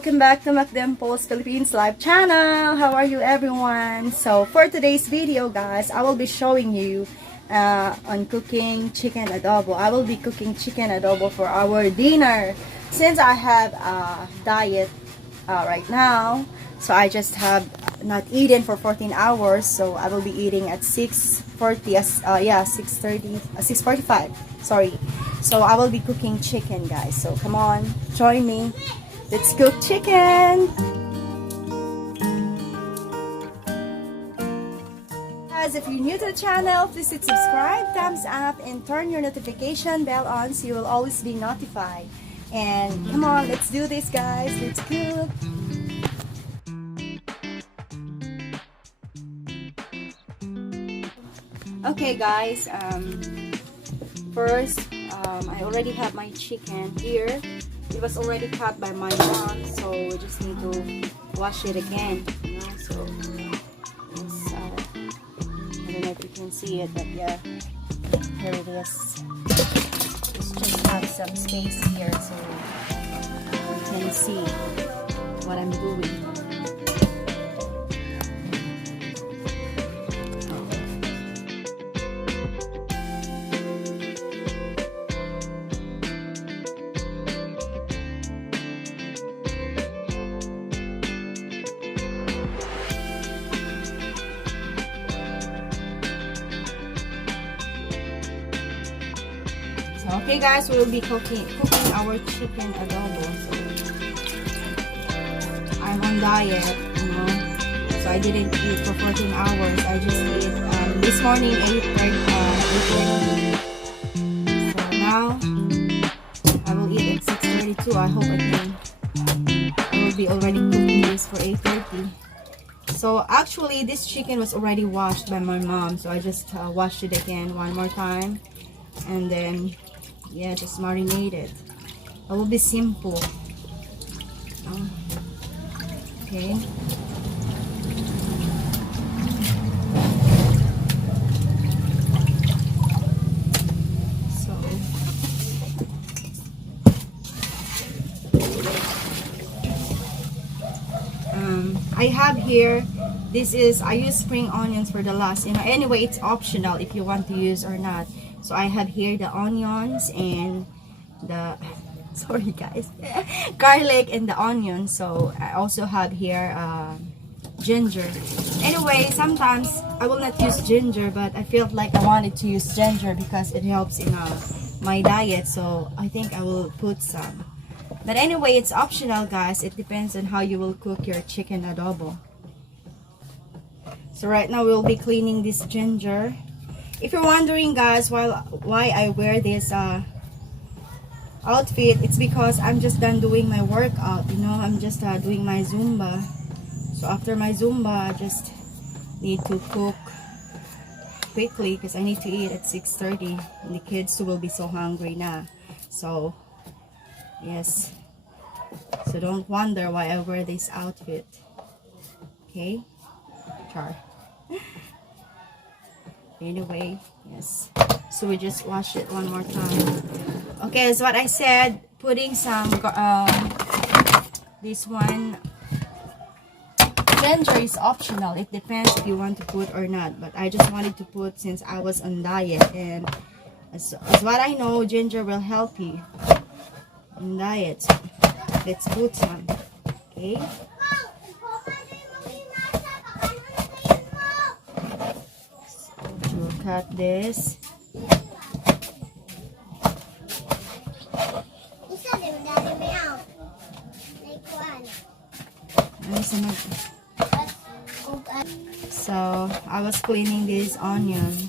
welcome back to Macdemple's Philippines live channel. How are you everyone? So for today's video guys, I will be showing you on cooking chicken adobo. I will be cooking chicken adobo for our dinner. Since I have a diet right now, so I just have not eaten for 14 hours, so I will be eating at 6:45, sorry. So I will be cooking chicken guys, so come on, join me, let's cook chicken. Guys, if you're new to the channel, please hit subscribe, thumbs up, and turn your notification bell on so you will always be notified. And come on, let's do this guys, let's cook. Okay guys, first I already have my chicken here. It was already cut by my mom, so we just need to wash it again, you know. So it's, I don't know if you can see it, but yeah, here it is. Let's just have some space here so you can see what I'm doing. Okay guys, we will be cooking our chicken adobo. So I'm on diet, you know, so I didn't eat for 14 hours. I just ate this morning 8:30. So now I will eat at 6:32. I hope I will be already cooking this for 8:30. So actually this chicken was already washed by my mom, so I just washed it again one more time, and then yeah, just marinate it. It will be simple. Okay. So I have here, this is, I use spring onions for the last, you know, anyway it's optional if you want to use or not. So I have here the onions and the sorry guys garlic and the onion. So I also have here ginger. Anyway, sometimes I will not use ginger, but I felt like I wanted to use ginger because it helps in my diet, so I think I will put some. But anyway, it's optional guys, it depends on how you will cook your chicken adobo. So right now we'll be cleaning this ginger. If you're wondering guys why I wear this outfit, it's because I'm just done doing my workout, you know. I'm just doing my Zumba. So after my Zumba, I just need to cook quickly because I need to eat at 6:30 and the kids will be so hungry now. So yes, so don't wonder why I wear this outfit. Okay, char. Anyway, yes, so we just wash it one more time. Okay, as what I said, putting some this one ginger is optional. It depends if you want to put or not, but I just wanted to put since I was on diet, and as what I know, ginger will help you in diet. So let's put some. Okay. Cut this. So I was cleaning this onion.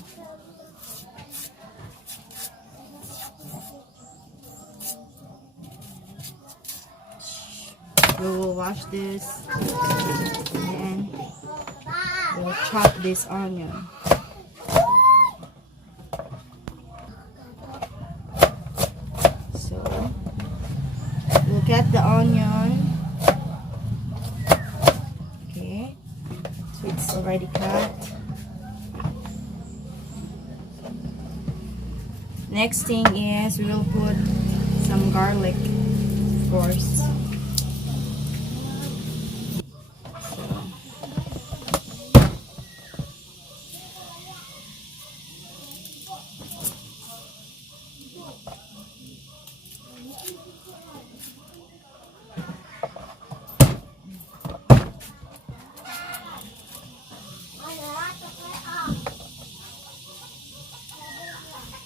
We will wash this and we'll chop this onion. Look at the onion. Okay, so it's already cut. Next thing is we will put some garlic, of course.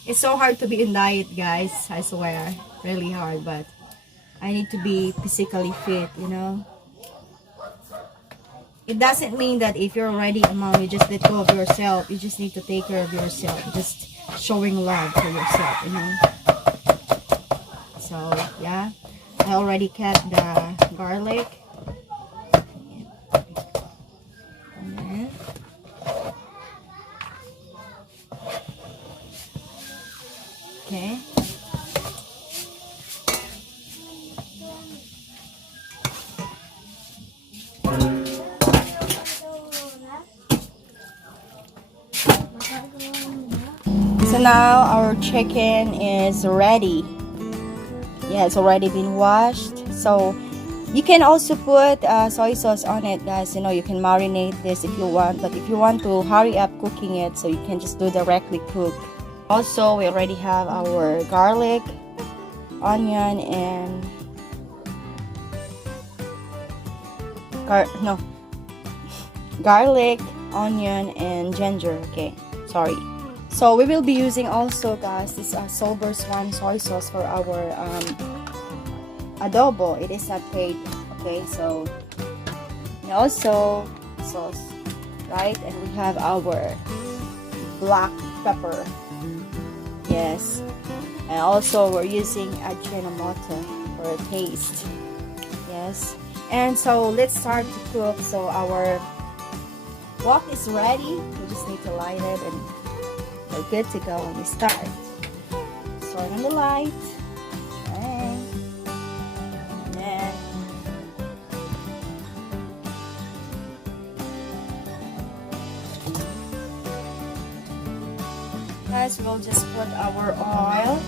It's so hard to be in diet, guys. I swear. Really hard, but I need to be physically fit, you know. It doesn't mean that if you're already a mom, you just let go of yourself. You just need to take care of yourself. Just showing love for yourself, you know. So, yeah. I already cut the garlic. And okay. So now our chicken is ready. Yeah, it's already been washed. So you can also put soy sauce on it, guys. You know, you can marinate this if you want. But if you want to hurry up cooking it, so you can just do directly cook. Also, we already have our garlic, onion, and garlic, onion, and ginger. Okay, sorry. So we will be using also, guys, this Silver Swan soy sauce for our adobo. It is not paid. Okay, so and also sauce, right? And we have our black pepper. Yes, and also we're using Ajinomoto for a taste. Yes, and so let's start to cook. So our wok is ready. We just need to light it and we're good to go when we start. Turn on the light. Okay. And then guys, we'll just put our oil.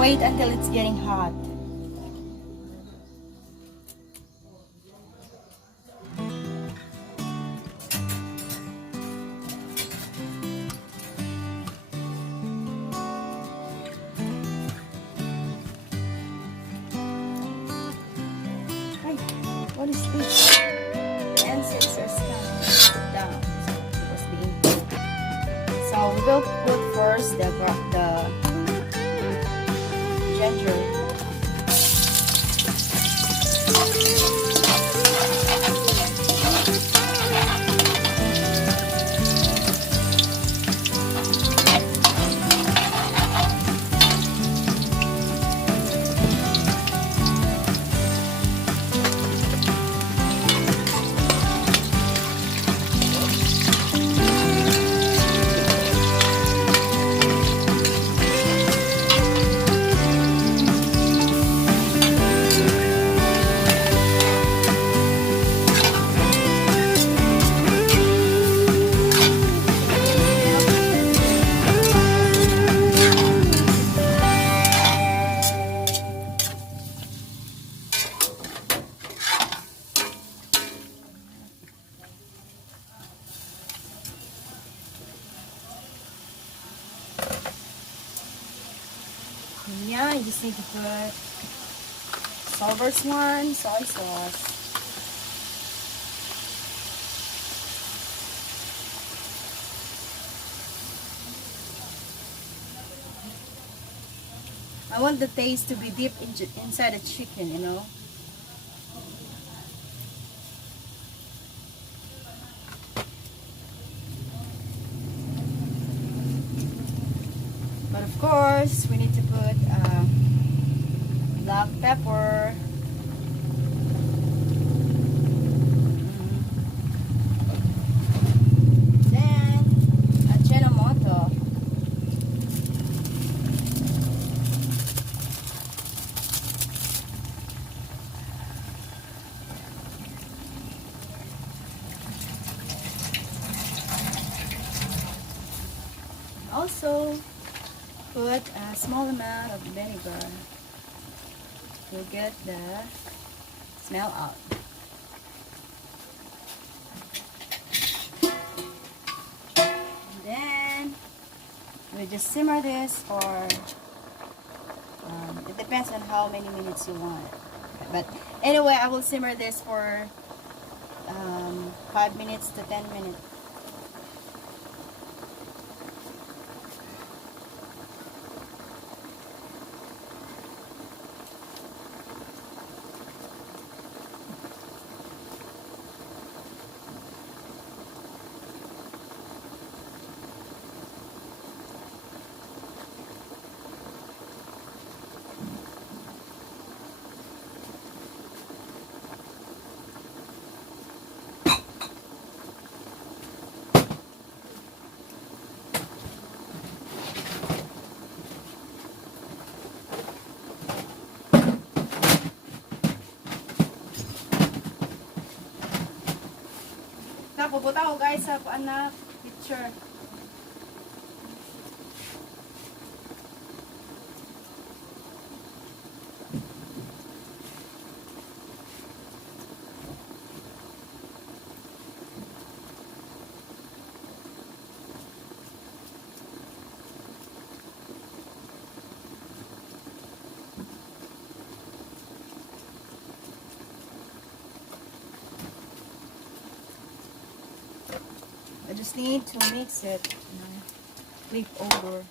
Wait until it's getting hot. Hey, what is this? The incense are standing down, so it was being cooked. So we will put first the ginger. Yeah, you just need to put Silver Swan soy sauce. I want the taste to be deep inside the chicken, you know. But of course, we need to put black pepper. Then, Ajinomoto. Also, put a small amount of vinegar to get the smell out. And then we just simmer this for It depends on how many minutes you want. But anyway, I will simmer this for 5 minutes to 10 minutes. Pupunta ko guys sa anak picture. I just need to mix it, flip over.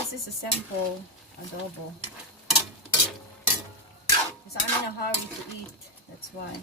This is a simple adobo. Because I'm in a hurry to eat, that's why.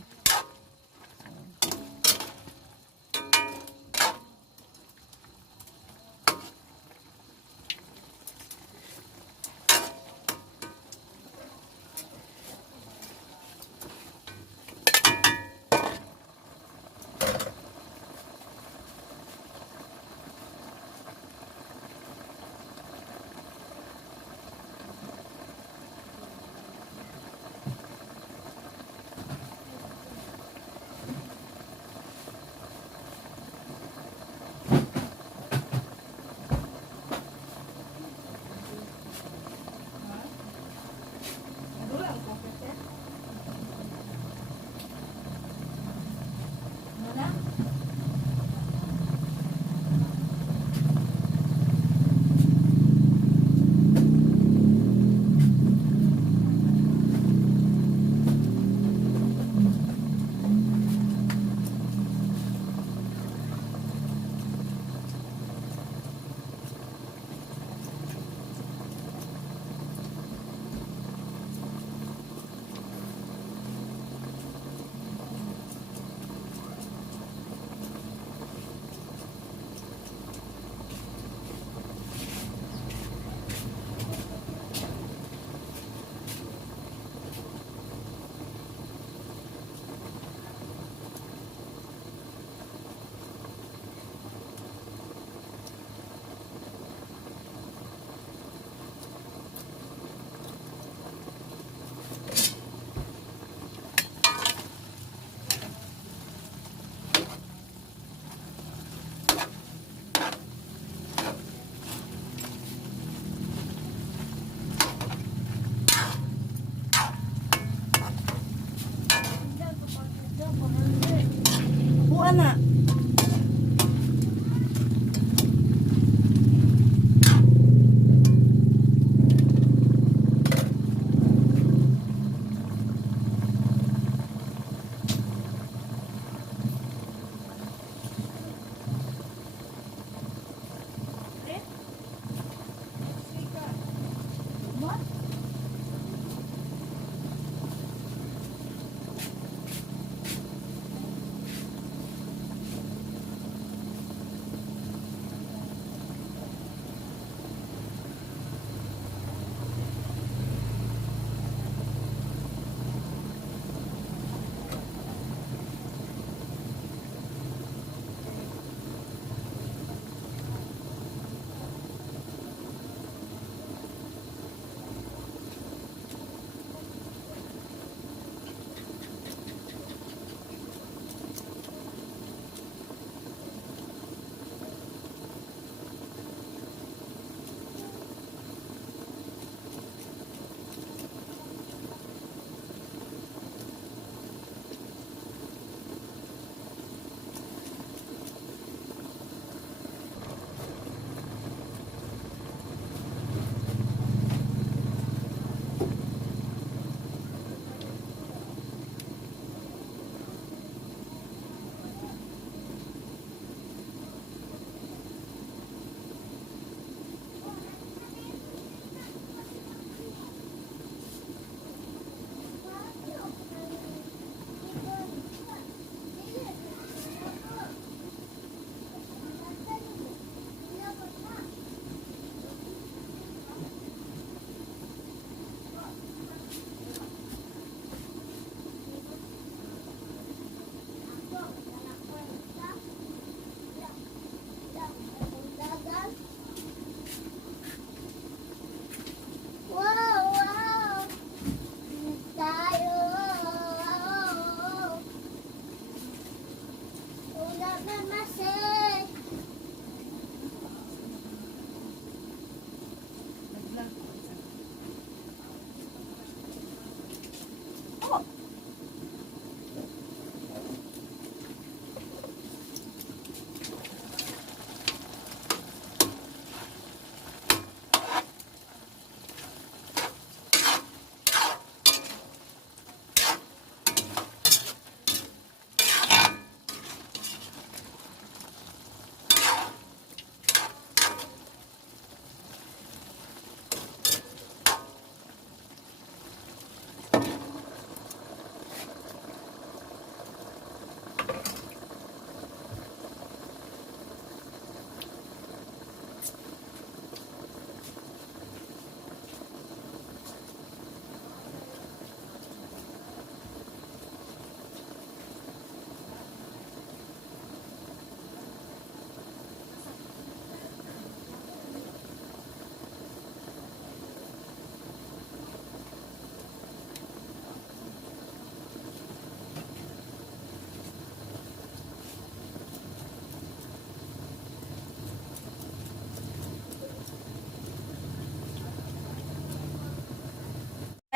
Na.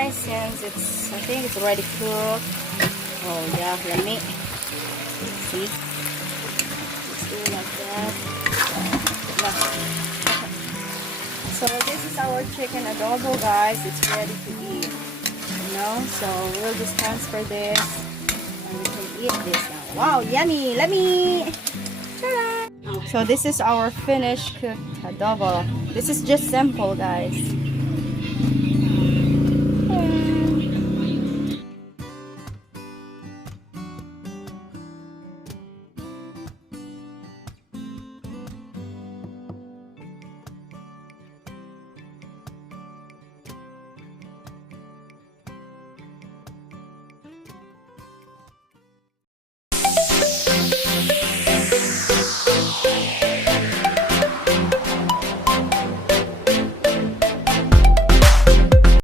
guys, since I think it's already cooked. Oh yeah, let me see. Let's do it like that. So this is our chicken adobo, guys. It's ready to eat. You know, so we'll just transfer this and we can eat this now. Wow, yummy! Let me. Ta-da! So this is our finished cooked adobo. This is just simple, guys.